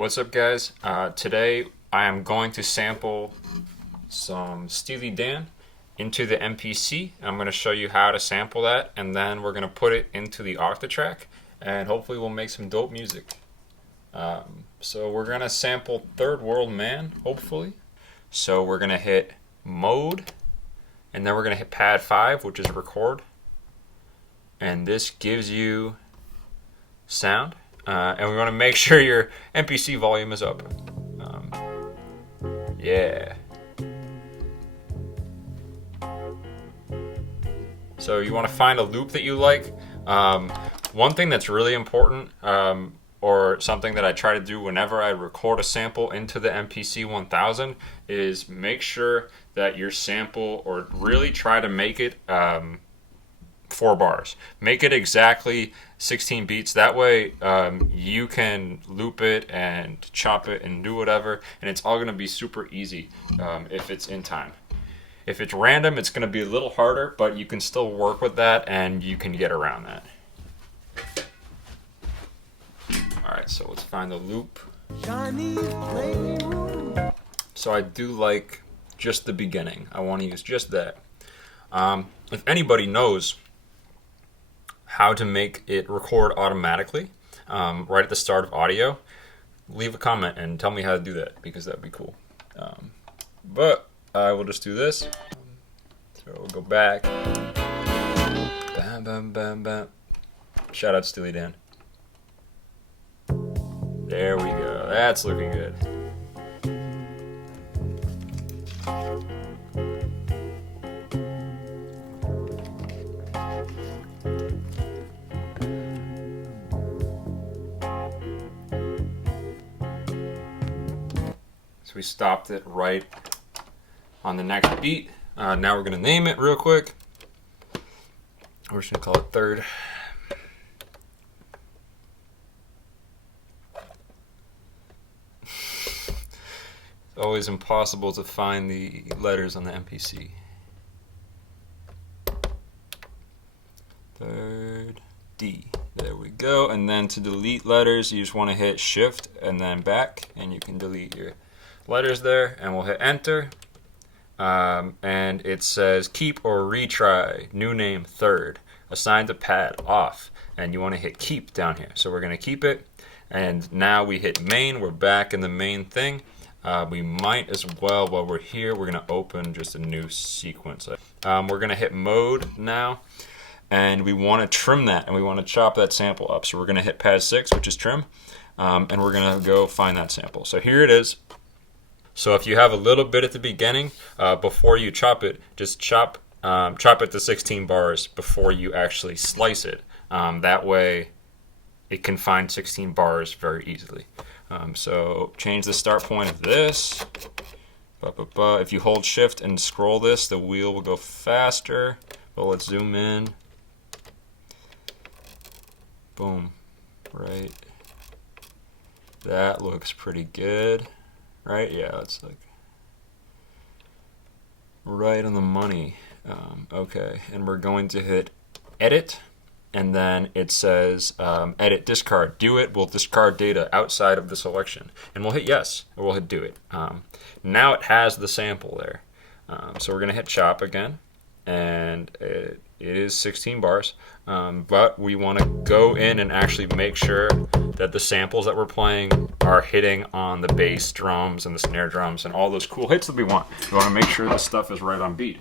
What's up, guys? Today I am going to sample some Steely Dan into the MPC. I'm going to show you how to sample that, and then we're going to put it into the Octatrack, and hopefully we'll make some dope music. So we're going to sample Third World Man, hopefully. So we're going to hit Mode, and then we're going to hit Pad 5, which is Record. And this gives you sound. And we want to make sure your MPC volume is up. Yeah. So you want to find a loop that you like. One thing that's really important, or something that I try to do whenever I record a sample into the MPC1000, is make sure that your sample, or really try to make it 4 bars. Make it exactly 16 beats. That way you can loop it and chop it and do whatever, and it's all going to be super easy if it's in time. If it's random, it's going to be a little harder, but you can still work with that and you can get around that. Alright, so let's find the loop. So I do like just the beginning. I want to use just that. If anybody knows how to make it record automatically right at the start of audio, leave a comment and tell me how to do that, because that'd be cool. But I will just do this. So we'll go back. Bam, bam, bam, bam. Shout out Steely Dan. There we go. That's looking good. So we stopped it right on the next beat. Now we're going to name it real quick. We're just going to call it Third. It's always impossible to find the letters on the MPC. Third D. There we go. And then to delete letters, you just want to hit Shift and then back, and you can delete your letters there. And we'll hit Enter. And it says keep or retry, new name Third, assign to pad off, and you want to hit keep down here. So we're going to keep it, and now we hit main. We're back in the main thing. We might as well, while we're here, we're going to open just a new sequence. We're going to hit mode now, and we want to trim that, and we want to chop that sample up. So we're going to hit pad 6, which is trim, and we're going to go find that sample. So here it is. So if you have a little bit at the beginning, before you chop it, just chop it to 16 bars before you actually slice it. That way it can find 16 bars very easily. So change the start point of this. If you hold shift and scroll this, the wheel will go faster. But let's zoom in. Boom. Right. That looks pretty good. Right? Yeah, it's like right on the money. Okay, and we're going to hit edit, and then it says edit discard. Do it will discard data outside of the selection, and we'll hit yes, or we'll hit do it. Now it has the sample there. So we're going to hit chop again, and it is 16 bars, but we want to go in and actually make sure that the samples that we're playing are hitting on the bass drums and the snare drums and all those cool hits that we want. We want to make sure this stuff is right on beat.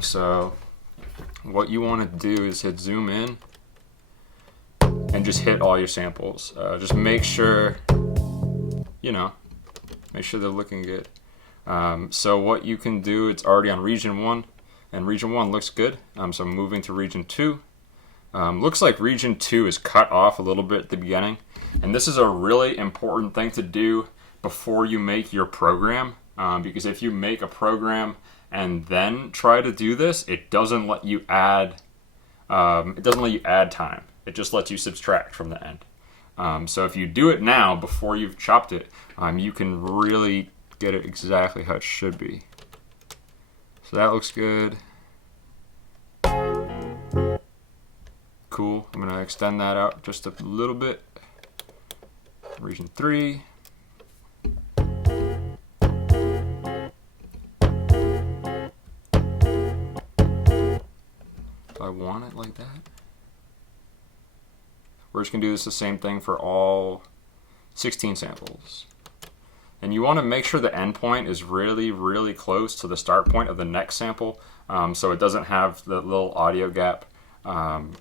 So what you want to do is hit zoom in and just hit all your samples. Just make sure, make sure they're looking good. So what you can do, it's already on region 1. And region 1 looks good, so I'm moving to region 2. Looks like region 2 is cut off a little bit at the beginning. And this is a really important thing to do before you make your program. Because if you make a program and then try to do this, it doesn't let you add time. It just lets you subtract from the end. So if you do it now before you've chopped it, you can really get it exactly how it should be. So that looks good. Cool. I'm going to extend that out just a little bit. Region 3. want it like that. We're just going to do this the same thing for all 16 samples. And you want to make sure the endpoint is really, really close to the start point of the next sample, so it doesn't have the little audio gap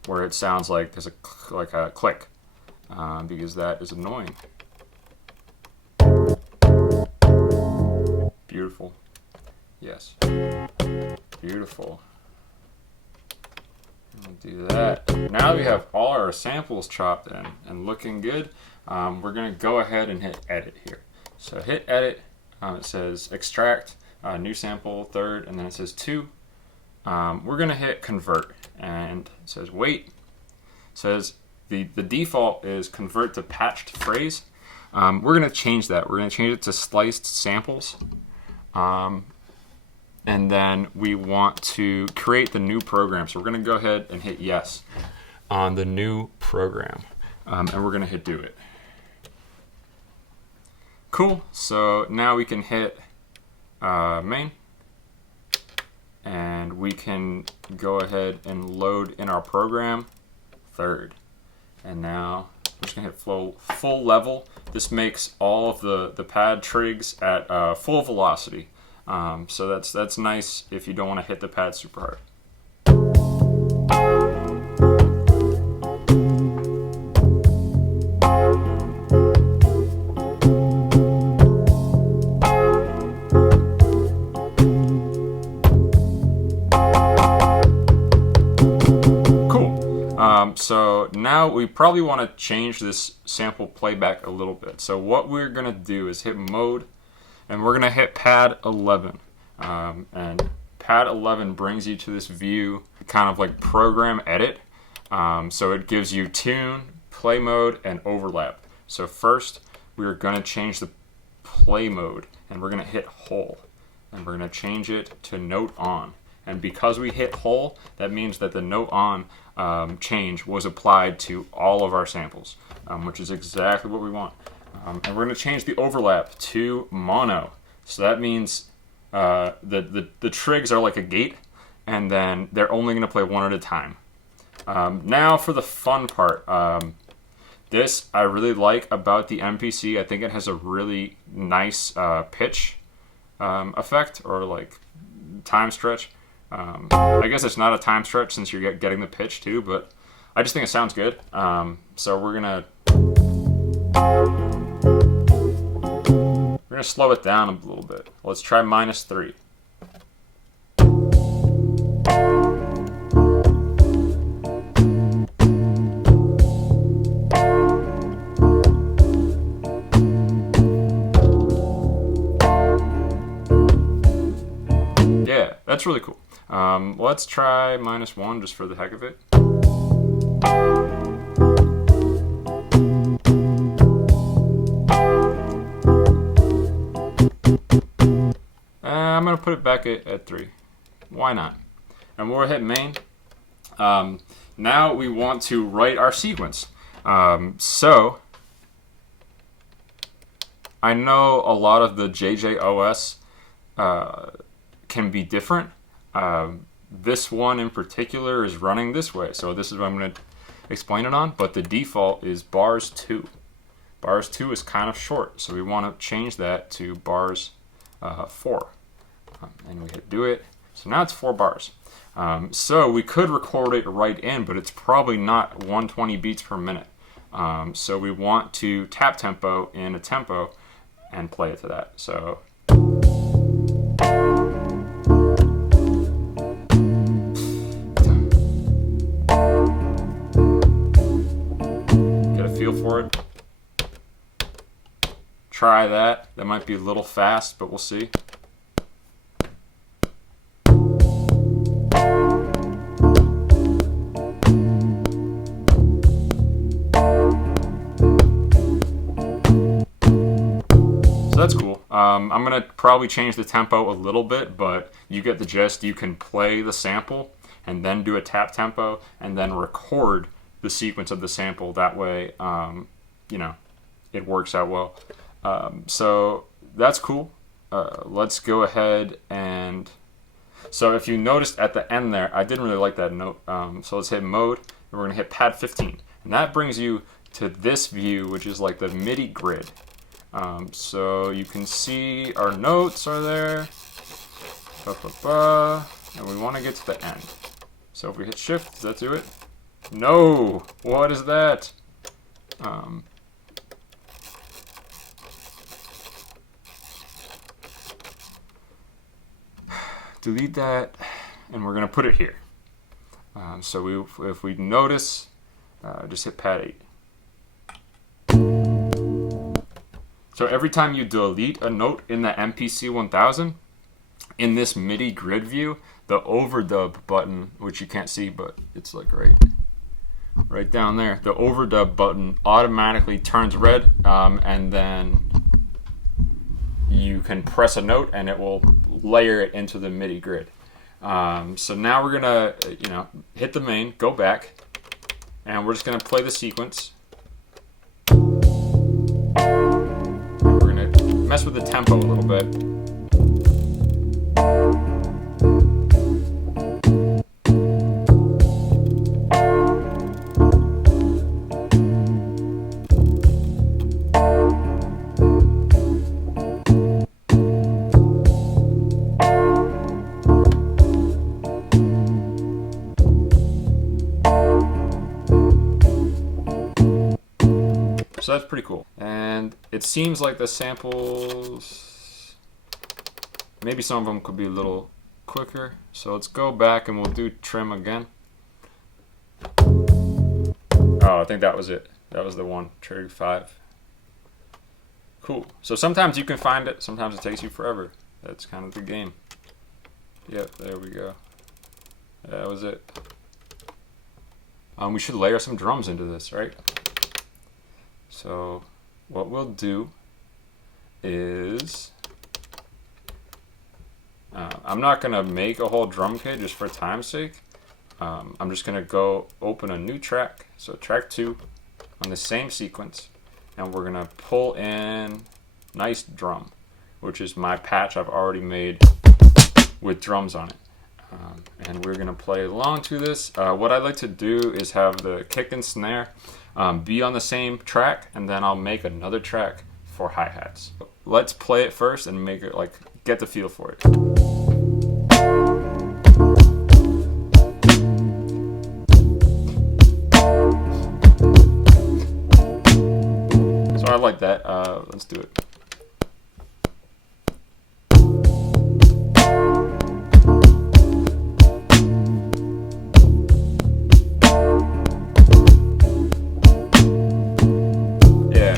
where it sounds like there's a click, because that is annoying. Beautiful. Yes. Beautiful. We'll do that. Now that we have all our samples chopped in and looking good, we're going to go ahead and hit edit here. So hit edit, it says extract, new sample, third, and then it says 2. We're going to hit convert, and it says wait. It says the default is convert to patched phrase. We're going to change that. We're going to change it to sliced samples. And then we want to create the new program. So we're going to go ahead and hit yes on the new program. And we're going to hit do it. Cool. So now we can hit main. And we can go ahead and load in our program third. And now we're just going to hit full level. This makes all of the pad trigs at full velocity. So that's nice if you don't want to hit the pad super hard. So now we probably want to change this sample playback a little bit. So what we're going to do is hit mode, and we're going to hit pad 11. And pad 11 brings you to this view, kind of like program edit. So it gives you tune, play mode, and overlap. So first, we're going to change the play mode, and we're going to hit whole. And we're going to change it to note on. And because we hit whole, that means that the note on change was applied to all of our samples, which is exactly what we want. And we're going to change the overlap to mono. So that means the trigs are like a gate, and then they're only going to play one at a time. Now for the fun part. This I really like about the MPC. I think it has a really nice pitch effect, or like time stretch. I guess it's not a time stretch since you're getting the pitch too, but I just think it sounds good. So we're gonna slow it down a little bit. Let's try -3. Yeah, that's really cool. Let's try -1 just for the heck of it. I'm going to put it back at 3. Why not? And we'll hit main. Now we want to write our sequence. So I know a lot of the JJOS can be different. This one in particular is running this way, so this is what I'm going to explain it on, but the default is bars 2. Bars 2 is kind of short, so we want to change that to bars 4. And we hit do it. So now it's 4 bars. So we could record it right in, but it's probably not 120 beats per minute. So we want to tap tempo in a tempo and play it to that. So get a feel for it. Try that. That might be a little fast, but we'll see. That's cool. I'm going to probably change the tempo a little bit, but you get the gist. You can play the sample and then do a tap tempo and then record the sequence of the sample. That way, you know, it works out well. So that's cool. Let's go ahead and So if you noticed at the end there, I didn't really like that note. So let's hit mode, and we're gonna hit pad 15. And that brings you to this view, which is like the MIDI grid. So you can see our notes are there. And we wanna get to the end. So if we hit shift, does that do it? No! What is that? Delete that, and we're gonna put it here. So if we notice, just hit pad 8. So every time you delete a note in the MPC1000, in this MIDI grid view, the overdub button, which you can't see, but it's like right down there, the overdub button automatically turns red, and then you can press a note and it will layer it into the MIDI grid. So now we're gonna, hit the main, go back, and we're just gonna play the sequence. We're gonna mess with the tempo a little bit. So that's pretty cool. And it seems like the samples, maybe some of them could be a little quicker. So let's go back and we'll do trim again. Oh, I think that was it. That was the one, trigger 5. Cool. So sometimes you can find it, sometimes it takes you forever. That's kind of the game. Yep, there we go. That was it. We should layer some drums into this, right? So what we'll do is, I'm not gonna make a whole drum kit just for time's sake. I'm just gonna go open a new track, so track 2 on the same sequence, and we're gonna pull in nice drum, which is my patch I've already made with drums on it. And we're gonna play along to this. What I like to do is have the kick and snare be on the same track, and then I'll make another track for hi-hats. Let's play it first and make it, like, get the feel for it. So I like that. Let's do it.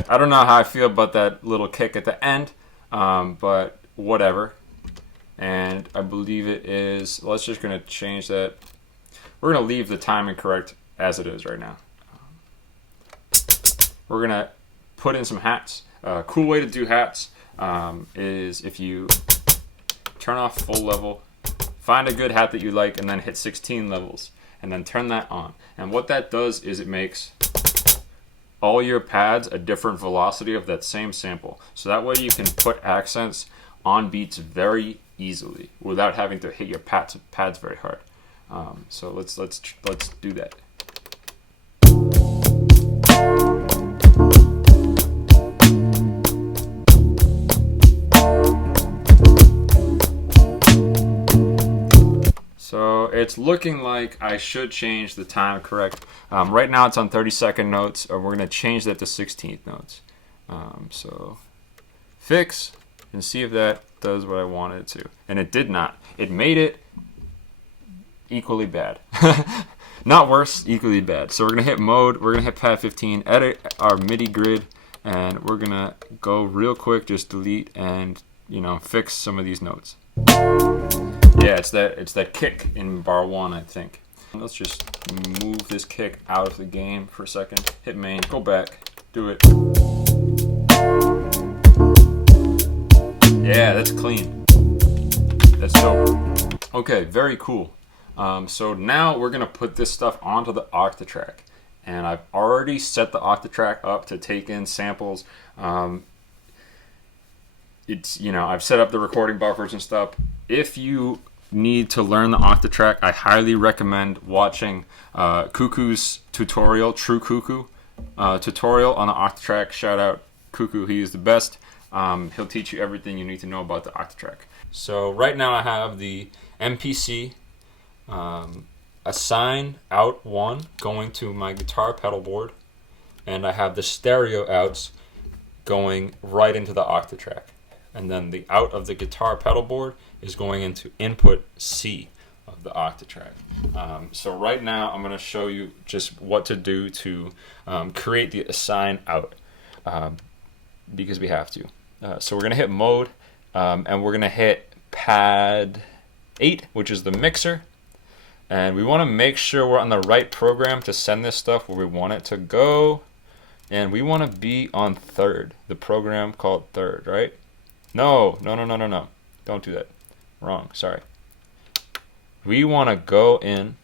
I don't know how I feel about that little kick at the end, but whatever. And I believe it is, let's just gonna change that. We're gonna leave the timing correct as it is right now. We're gonna put in some hats. A cool way to do hats is if you turn off full level, find a good hat that you like, and then hit 16 levels, and then turn that on. And what that does is it makes all your pads a different velocity of that same sample. So that way you can put accents on beats very easily without having to hit your pads very hard. So let's do that. So it's looking like I should change the time correct. Right now it's on 30-second notes, or we're going to change that to 16th notes. So fix and see if that does what I wanted it to. And it did not. It made it equally bad. Not worse, equally bad. So we're going to hit mode, we're going to hit pad 15, edit our MIDI grid, and we're going to go real quick, just delete and, fix some of these notes. Yeah, it's that kick in bar 1, I think. Let's just move this kick out of the game for a second. Hit main, go back, do it. Yeah, that's clean. That's dope. Okay, very cool. So now we're gonna put this stuff onto the Octatrack, and I've already set the Octatrack up to take in samples. It's I've set up the recording buffers and stuff. If you need to learn the Octatrack, I highly recommend watching Cuckoo's tutorial, True Cuckoo tutorial on the Octatrack. Shout out Cuckoo, he is the best. He'll teach you everything you need to know about the Octatrack. So right now I have the MPC assign out 1 going to my guitar pedal board, and I have the stereo outs going right into the Octatrack. And then the out of the guitar pedal board is going into input C of the Octatrack. So right now I'm going to show you just what to do to create the assign out, because we have to. So we're going to hit mode, and we're going to hit pad 8, which is the mixer. And we want to make sure we're on the right program to send this stuff where we want it to go. And we want to be on 3rd, the program called 3rd, right? No. Don't do that. Wrong, sorry. We want to go in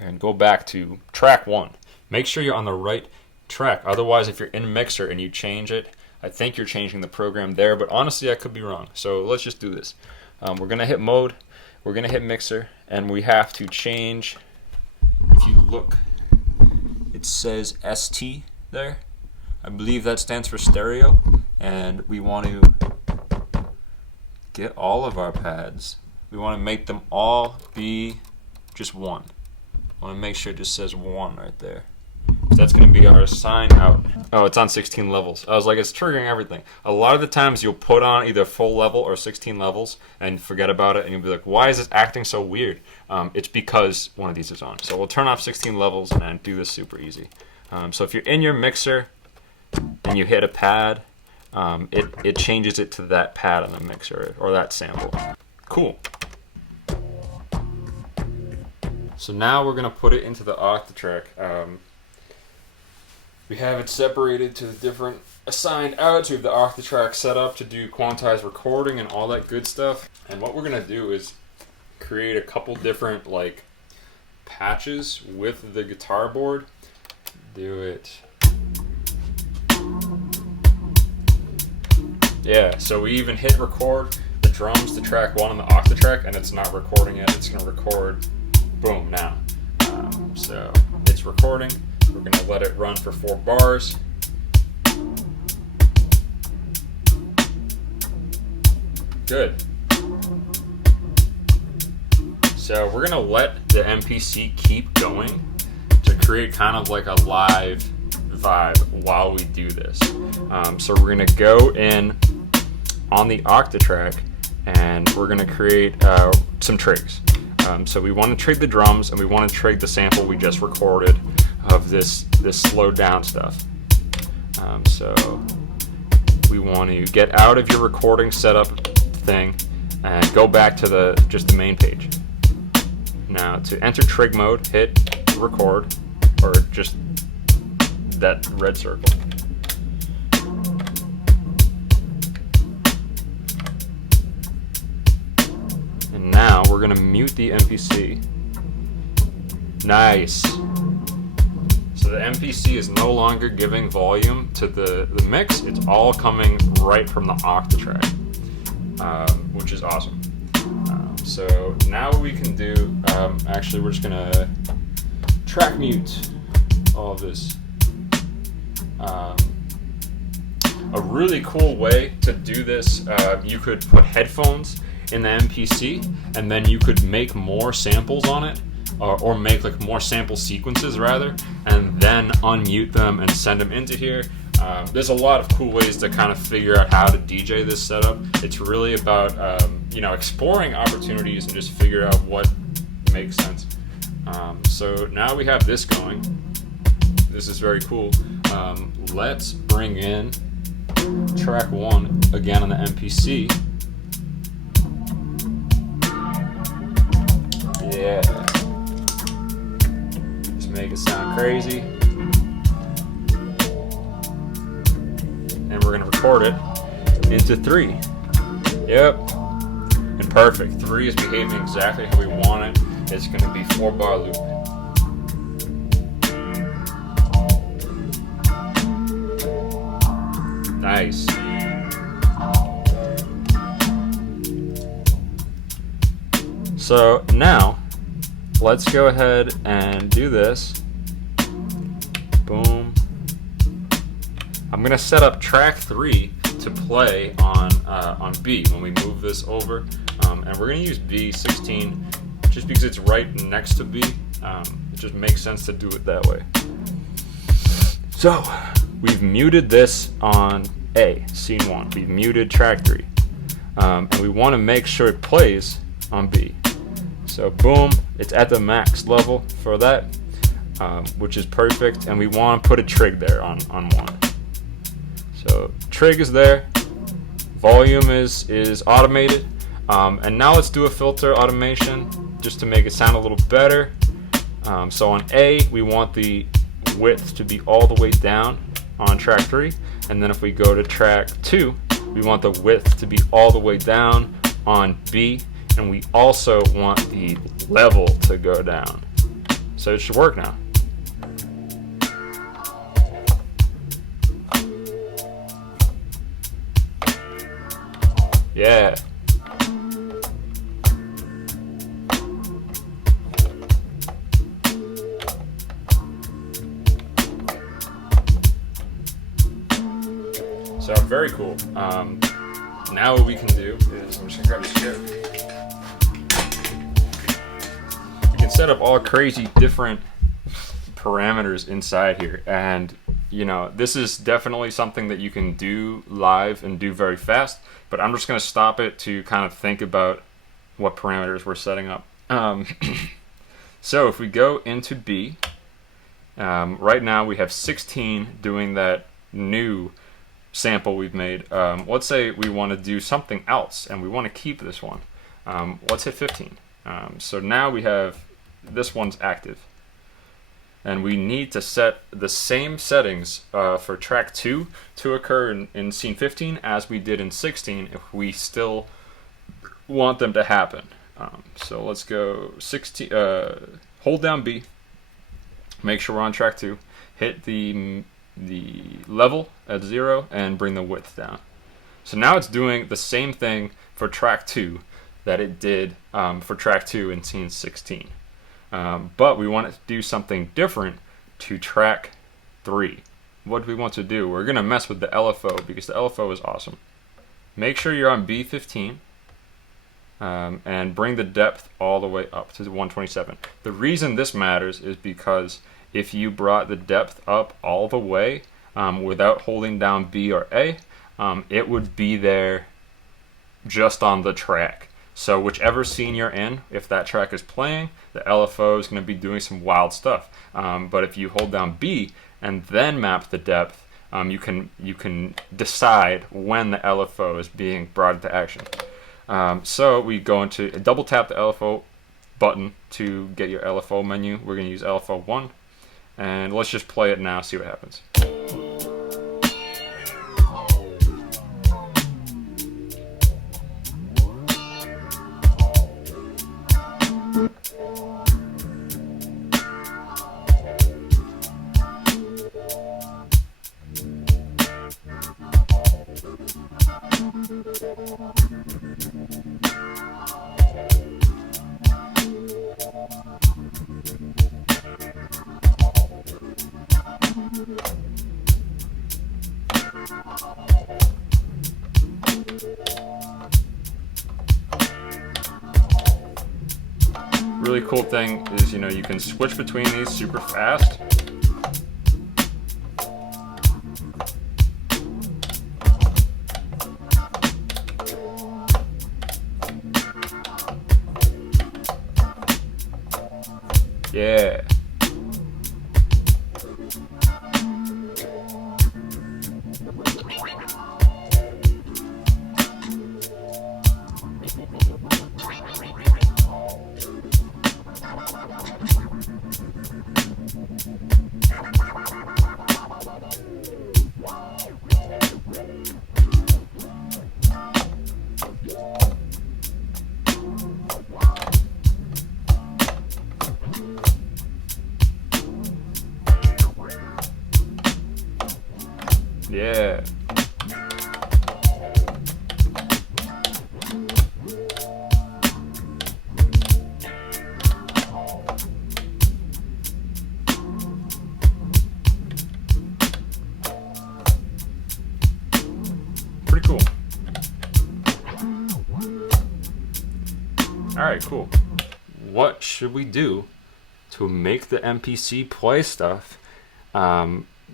and go back to track 1. Make sure you're on the right track. Otherwise, if you're in mixer and you change it, I think you're changing the program there, but honestly, I could be wrong. So let's just do this. We're going to hit mode. We're going to hit mixer, and we have to change. If you look, it says ST there. I believe that stands for stereo, and we want to get all of our pads. We want to make them all be just 1. I want to make sure it just says 1 right there. So that's going to be our assign out. Oh, it's on 16 levels. I was like, it's triggering everything. A lot of the times you'll put on either full level or 16 levels and forget about it, and you'll be like, why is this acting so weird? It's because one of these is on. So we'll turn off 16 levels and do this super easy. So if you're in your mixer and you hit a pad, it changes it to that pad on the mixer or that sample. Cool. So now we're going to put it into the Octatrack. We have it separated to the different assigned outs. We have the Octatrack set up to do quantized recording and all that good stuff. And what we're going to do is create a couple different like patches with the guitar board. Do it. Yeah, so we even hit record the drums to track 1 on the Octatrack, and it's not recording it. It's going to record, boom, now. So it's recording. We're going to let it run for 4 bars. Good. So we're going to let the MPC keep going to create kind of like a live vibe while we do this. So we're going to go in on the Octatrack, and we're going to create some trigs. So we want to trig the drums, and we want to trig the sample we just recorded of this slowed down stuff. So we want to get out of your recording setup thing and go back to just the main page. Now to enter trig mode, hit record, or just that red circle. And now we're going to mute the MPC. Nice. So the MPC is no longer giving volume to the mix. It's all coming right from the Octatrack, which is awesome. So now we can do, actually we're just going to track mute all of this. A really cool way to do this, you could put headphones in the MPC, and then you could make more samples on it, or make like more sample sequences rather, and then unmute them and send them into here. There's a lot of cool ways to kind of figure out how to DJ this setup. It's really about exploring opportunities and just figure out what makes sense. So now we have this going. This is very cool. Let's bring in track 1 again on the MPC. Yeah. Just make it sound crazy. And we're going to record it into 3. Yep. And perfect. 3 is behaving exactly how we want it. It's going to be 4-bar loop. Nice. So now let's go ahead and do this. Boom. I'm gonna set up track 3 to play on B when we move this over, and we're gonna use B16 just because it's right next to B. It just makes sense to do it that way. So we've muted this on A, scene 1. We've muted track 3, and we want to make sure it plays on B. So boom, it's at the max level for that, which is perfect, and we want to put a trig there on 1. So trig is there, volume is automated, and now let's do a filter automation just to make it sound a little better. So on A, we want the width to be all the way down on track 3, and then if we go to track 2, we want the width to be all the way down on B, and we also want the level to go down. So it should work now. Yeah. So very cool. Now what we can do is, I'm just gonna grab a chair. We can set up all crazy different parameters inside here, and you know, this is definitely something that you can do live and do very fast, but I'm just gonna stop it to kind of think about what parameters we're setting up. So if we go into B, right now we have 16 doing that new sample we've made. Let's say we want to do something else and we want to keep this one. Let's hit 15. So now we have this one's active, and we need to set the same settings for track 2 to occur in scene 15 as we did in 16 if we still want them to happen. So let's go 16, hold down B, make sure we're on track 2, hit the level at 0 and bring the width down. So now it's doing the same thing for track 2 that it did for track 2 in scene 16. But we want it to do something different to track 3. What do we want to do? We're going to mess with the LFO because the LFO is awesome. Make sure you're on B15 and bring the depth all the way up to 127. The reason this matters is because if you brought the depth up all the way without holding down B or A, it would be there just on the track. So whichever scene you're in, if that track is playing, the LFO is going to be doing some wild stuff. But if you hold down B and then map the depth, you can decide when the LFO is being brought into action. So we go into double tap the LFO button to get your LFO menu. We're going to use LFO 1. And let's just play it now, see what happens. Really cool thing is, you know, you can switch between these super fast. Yeah. Pretty cool. Alright, cool. What should we do to make the MPC play stuff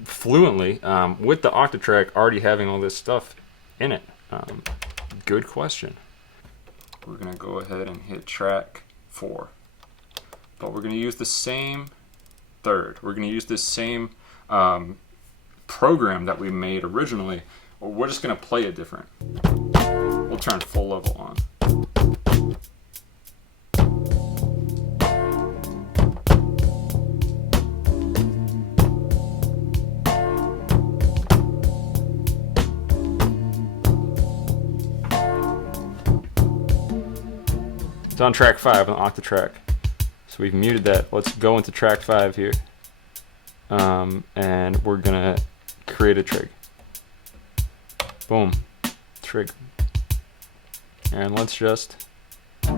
fluently with the Octatrack already having all this stuff in it? Good question. We're going to go ahead and hit track 4. But we're going to use the same third. We're going to use this same program that we made originally. We're just going to play it different. We'll turn full level on. It's on track 5 on Octatrack. So we've muted that. Let's go into track 5 here. And we're gonna create a trig. Boom. Trig. And let's just there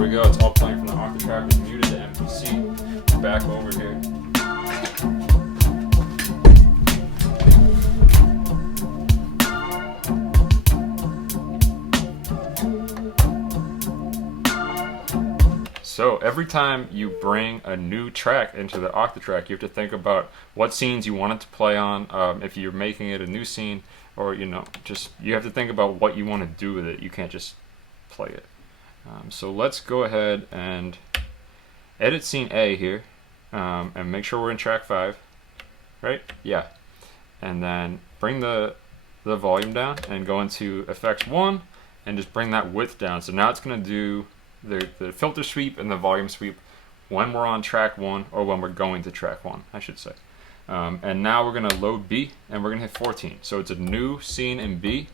we go. It's all playing from the Octatrack. We muted the MPC. We're back over here. So every time you bring a new track into the Octatrack, you have to think about what scenes you want it to play on. If you're making it a new scene, or just you have to think about what you want to do with it. You can't just play it. So let's go ahead and edit scene A here, and make sure we're in track 5, right? Yeah. And then bring the volume down and go into effects 1 and just bring that width down. So now it's going to do the filter sweep and the volume sweep when we're on track 1, or when we're going to track 1, I should say. And now we're going to load B, and we're going to hit 14. So it's a new scene in B,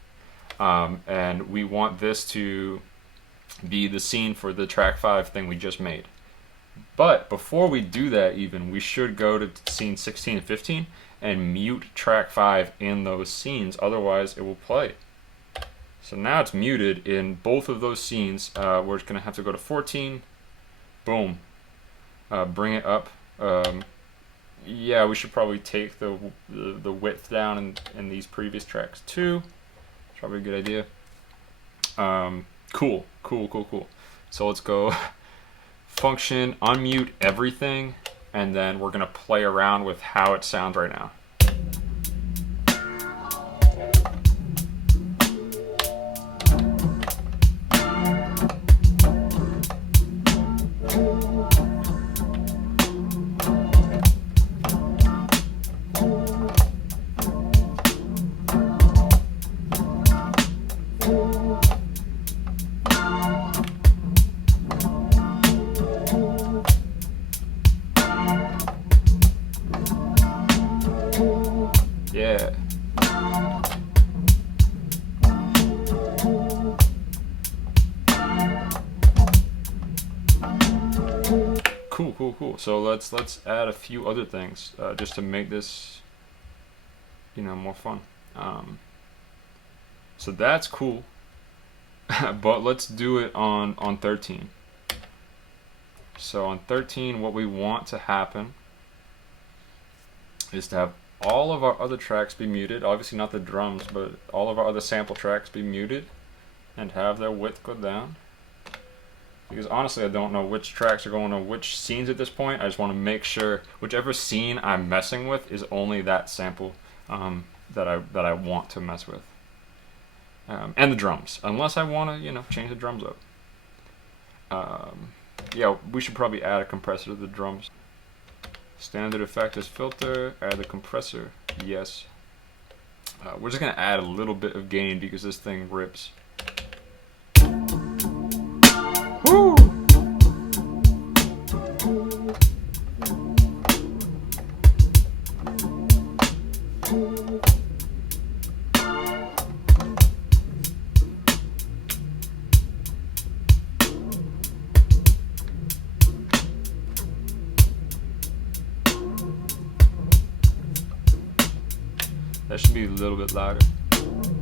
and we want this to be the scene for the track 5 thing we just made. But before we do that even, we should go to scene 16 and 15 and mute track 5 in those scenes, otherwise it will play. So now it's muted in both of those scenes. We're going to have to go to 14. Boom. Bring it up. Yeah, we should probably take the width down in these previous tracks too. Probably a good idea. Cool. So let's go function, unmute everything, and then we're going to play around with how it sounds right now. Yeah. Cool. So let's add a few other things just to make this more fun. So that's cool. But let's do it on 13. So on 13, what we want to happen is to have all of our other tracks be muted. Obviously not the drums, but all of our other sample tracks be muted and have their width go down. Because honestly, I don't know which tracks are going on which scenes at this point. I just want to make sure whichever scene I'm messing with is only that sample that I want to mess with. And the drums, unless I want to change the drums up. Yeah, we should probably add a compressor to the drums. Standard effect is filter, add the compressor, yes. We're just going to add a little bit of gain because this thing rips. Woo! That should be a little bit louder.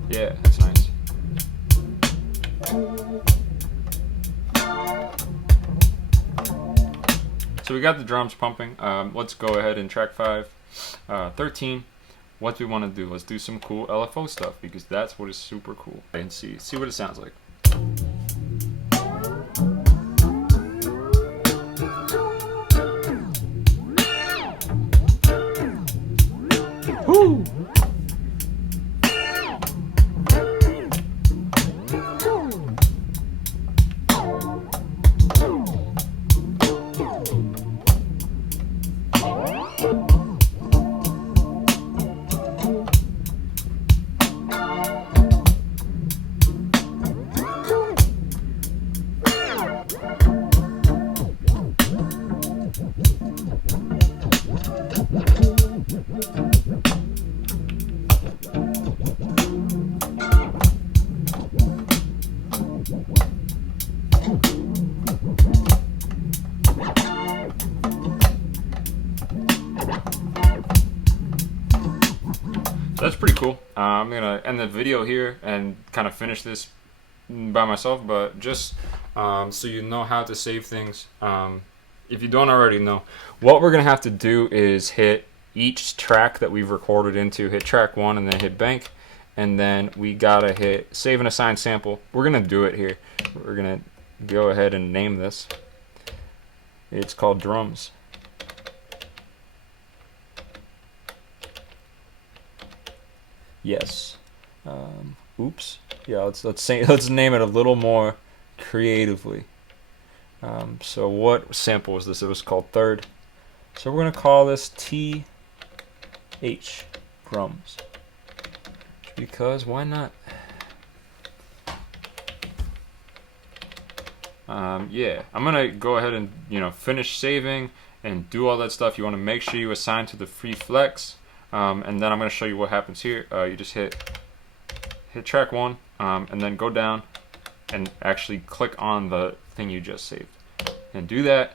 Yeah, that's nice. So we got the drums pumping. Let's go ahead and track 5, 13. What do we want to do? Let's do some cool LFO stuff because that's what is super cool. And see what it sounds like. Woo! That's pretty cool. I'm gonna end the video here and kind of finish this by myself, but just so you know how to save things. If you don't already know, what we're gonna have to do is hit each track that we've recorded into, hit track 1 and then hit bank, and then we gotta hit save and assign sample. We're gonna do it here. We're gonna go ahead and name this. It's called drums. Yes. Oops. Yeah. Let's name it a little more creatively. So what sample was this? It was called third. So we're gonna call this TH drums. Because why not? Yeah. I'm gonna go ahead and finish saving and do all that stuff. You want to make sure you assign to the free flex. And then I'm going to show you what happens here. You just hit track 1 and then go down and actually click on the thing you just saved and do that,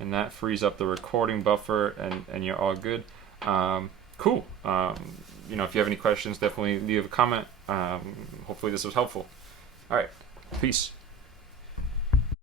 and that frees up the recording buffer, and you're all good. Cool. If you have any questions, definitely leave a comment. Hopefully this was helpful. All right, peace.